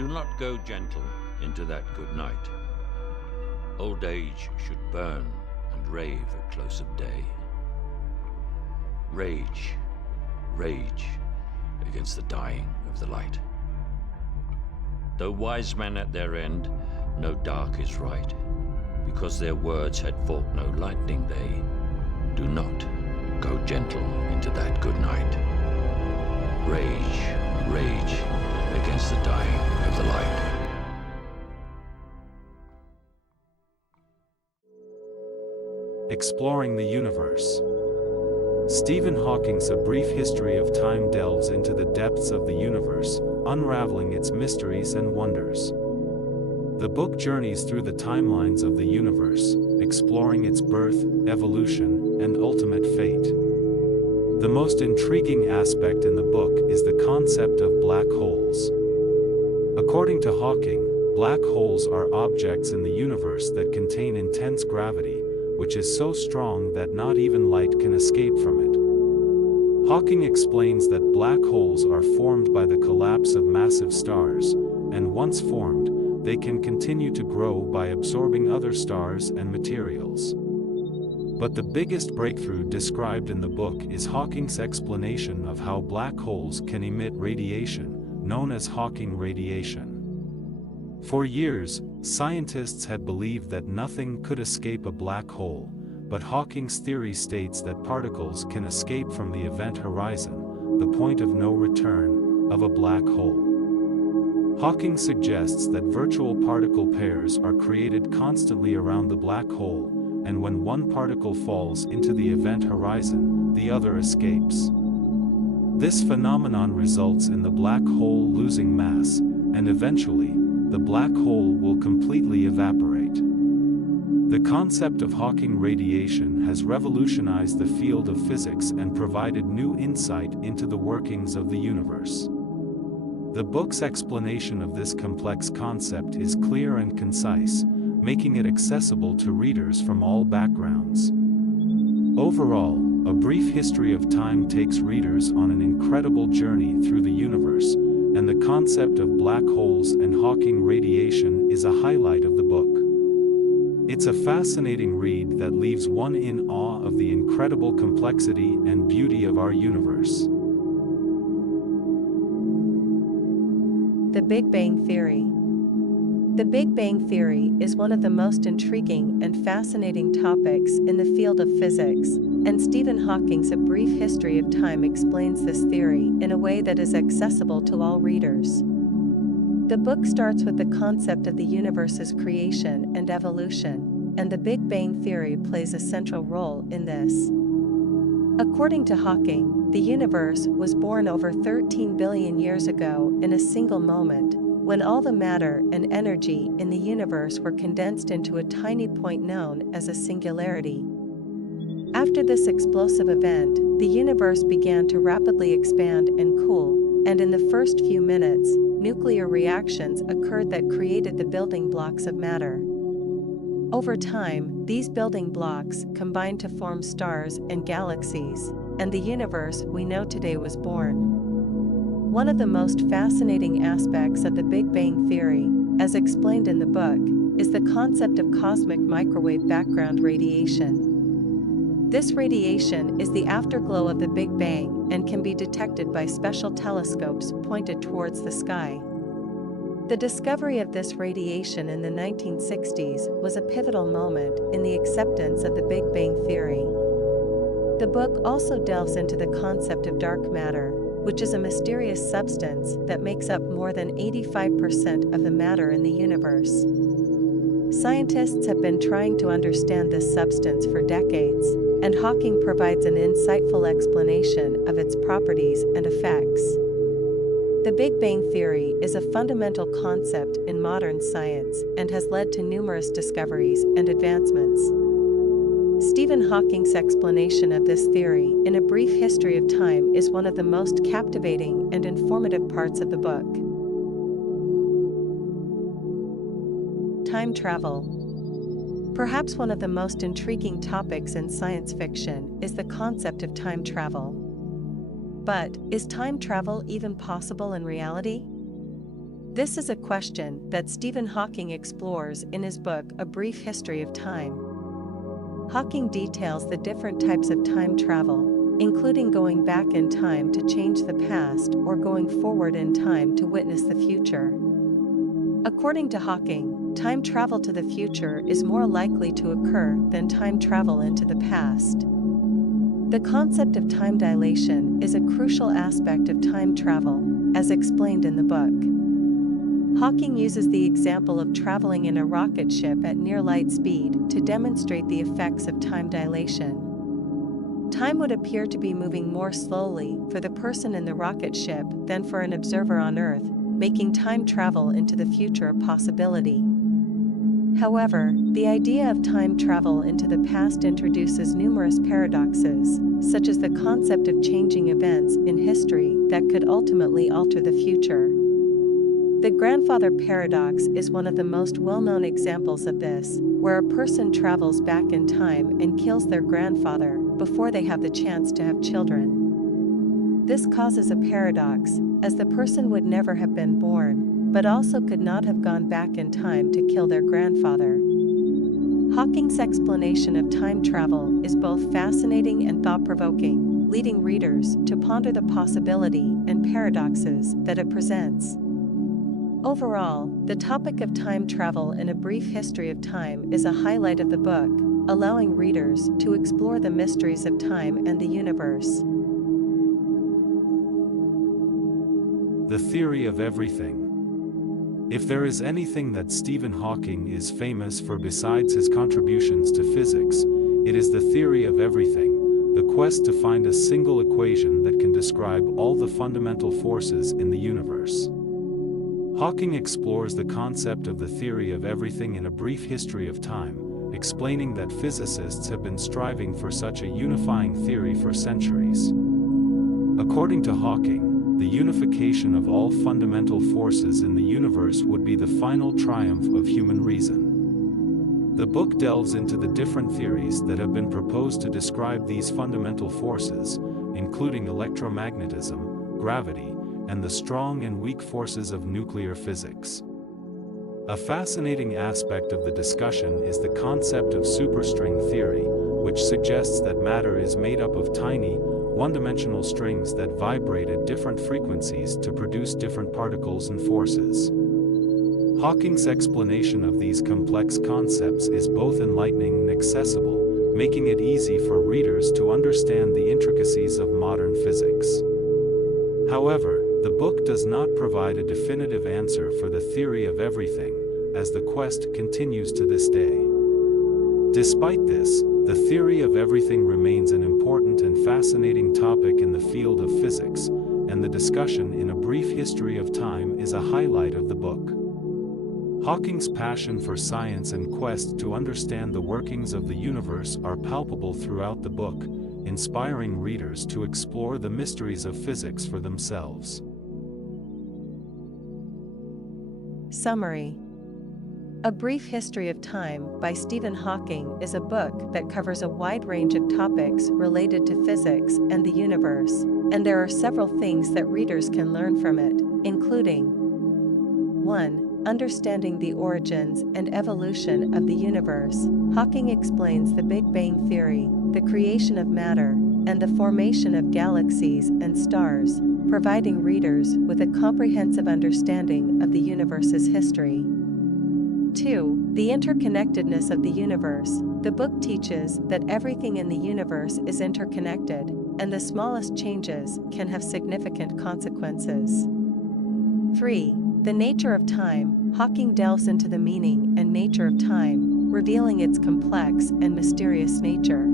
Do not go gentle into that good night. Old age should burn and rave at close of day. Rage, rage against the dying of the light. Though wise men at their end, no dark is right, because their words had fought no lightning they. Do not go gentle into that good night. Rage, rage against the dying of the light. Exploring the Universe. Stephen Hawking's A Brief History of Time delves into the depths of the universe, unraveling its mysteries and wonders. The book journeys through the timelines of the universe, exploring its birth, evolution, and ultimate fate. The most intriguing aspect in the book is the concept of black holes. According to Hawking, black holes are objects in the universe that contain intense gravity, which is so strong that not even light can escape from it. Hawking explains that black holes are formed by the collapse of massive stars, and once formed, they can continue to grow by absorbing other stars and materials. But the biggest breakthrough described in the book is Hawking's explanation of how black holes can emit radiation, known as Hawking radiation. For years, scientists had believed that nothing could escape a black hole, but Hawking's theory states that particles can escape from the event horizon, the point of no return, of a black hole. Hawking suggests that virtual particle pairs are created constantly around the black hole, and when one particle falls into the event horizon, the other escapes. This phenomenon results in the black hole losing mass, and eventually, the black hole will completely evaporate. The concept of Hawking radiation has revolutionized the field of physics and provided new insight into the workings of the universe. The book's explanation of this complex concept is clear and concise, making it accessible to readers from all backgrounds. Overall, A Brief History of Time takes readers on an incredible journey through the universe, and the concept of black holes and Hawking radiation is a highlight of the book. It's a fascinating read that leaves one in awe of the incredible complexity and beauty of our universe. The Big Bang Theory. The Big Bang Theory is one of the most intriguing and fascinating topics in the field of physics, and Stephen Hawking's A Brief History of Time explains this theory in a way that is accessible to all readers. The book starts with the concept of the universe's creation and evolution, and the Big Bang Theory plays a central role in this. According to Hawking, the universe was born over 13 billion years ago in a single moment, when all the matter and energy in the universe were condensed into a tiny point known as a singularity. After this explosive event, the universe began to rapidly expand and cool, and in the first few minutes, nuclear reactions occurred that created the building blocks of matter. Over time, these building blocks combined to form stars and galaxies, and the universe we know today was born. One of the most fascinating aspects of the Big Bang Theory, as explained in the book, is the concept of cosmic microwave background radiation. This radiation is the afterglow of the Big Bang and can be detected by special telescopes pointed towards the sky. The discovery of this radiation in the 1960s was a pivotal moment in the acceptance of the Big Bang Theory. The book also delves into the concept of dark matter, which is a mysterious substance that makes up more than 85% of the matter in the universe. Scientists have been trying to understand this substance for decades, and Hawking provides an insightful explanation of its properties and effects. The Big Bang Theory is a fundamental concept in modern science and has led to numerous discoveries and advancements. Stephen Hawking's explanation of this theory in A Brief History of Time is one of the most captivating and informative parts of the book. Time travel. Perhaps one of the most intriguing topics in science fiction is the concept of time travel. But, is time travel even possible in reality? This is a question that Stephen Hawking explores in his book A Brief History of Time. Hawking details the different types of time travel, including going back in time to change the past or going forward in time to witness the future. According to Hawking, time travel to the future is more likely to occur than time travel into the past. The concept of time dilation is a crucial aspect of time travel, as explained in the book. Hawking uses the example of traveling in a rocket ship at near light speed to demonstrate the effects of time dilation. Time would appear to be moving more slowly for the person in the rocket ship than for an observer on Earth, making time travel into the future a possibility. However, the idea of time travel into the past introduces numerous paradoxes, such as the concept of changing events in history that could ultimately alter the future. The grandfather paradox is one of the most well-known examples of this, where a person travels back in time and kills their grandfather before they have the chance to have children. This causes a paradox, as the person would never have been born, but also could not have gone back in time to kill their grandfather. Hawking's explanation of time travel is both fascinating and thought-provoking, leading readers to ponder the possibility and paradoxes that it presents. Overall, the topic of time travel in A Brief History of Time is a highlight of the book, allowing readers to explore the mysteries of time and the universe. The theory of everything. If there is anything that Stephen Hawking is famous for besides his contributions to physics, it is the theory of everything, the quest to find a single equation that can describe all the fundamental forces in the universe. Hawking explores the concept of the theory of everything in A Brief History of Time, explaining that physicists have been striving for such a unifying theory for centuries. According to Hawking, the unification of all fundamental forces in the universe would be the final triumph of human reason. The book delves into the different theories that have been proposed to describe these fundamental forces, including electromagnetism, gravity, and the strong and weak forces of nuclear physics. A fascinating aspect of the discussion is the concept of superstring theory, which suggests that matter is made up of tiny, one-dimensional strings that vibrate at different frequencies to produce different particles and forces. Hawking's explanation of these complex concepts is both enlightening and accessible, making it easy for readers to understand the intricacies of modern physics. However, the book does not provide a definitive answer for the theory of everything, as the quest continues to this day. Despite this, the theory of everything remains an important and fascinating topic in the field of physics, and the discussion in A Brief History of Time is a highlight of the book. Hawking's passion for science and quest to understand the workings of the universe are palpable throughout the book, inspiring readers to explore the mysteries of physics for themselves. Summary: A Brief History of Time by Stephen Hawking is a book that covers a wide range of topics related to physics and the universe, and there are several things that readers can learn from it, including 1. Understanding the origins and evolution of the universe. Hawking explains the Big Bang Theory, the creation of matter, and the formation of galaxies and stars, providing readers with a comprehensive understanding of the universe's history. 2. The interconnectedness of the universe. The book teaches that everything in the universe is interconnected, and the smallest changes can have significant consequences. 3. The nature of time. Hawking delves into the meaning and nature of time, revealing its complex and mysterious nature.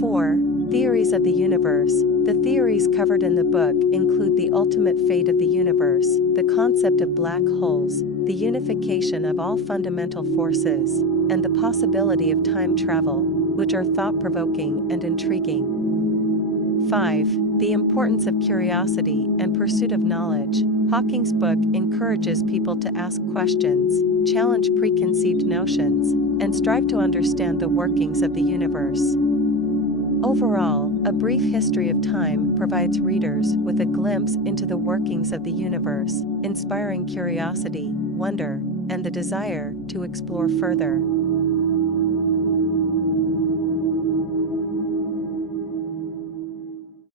4. Theories of the universe. The theories covered in the book include the ultimate fate of the universe, the concept of black holes, the unification of all fundamental forces, and the possibility of time travel, which are thought-provoking and intriguing. 5. The importance of curiosity and pursuit of knowledge. Hawking's book encourages people to ask questions, challenge preconceived notions, and strive to understand the workings of the universe. Overall, A Brief History of Time provides readers with a glimpse into the workings of the universe, inspiring curiosity, wonder, and the desire to explore further.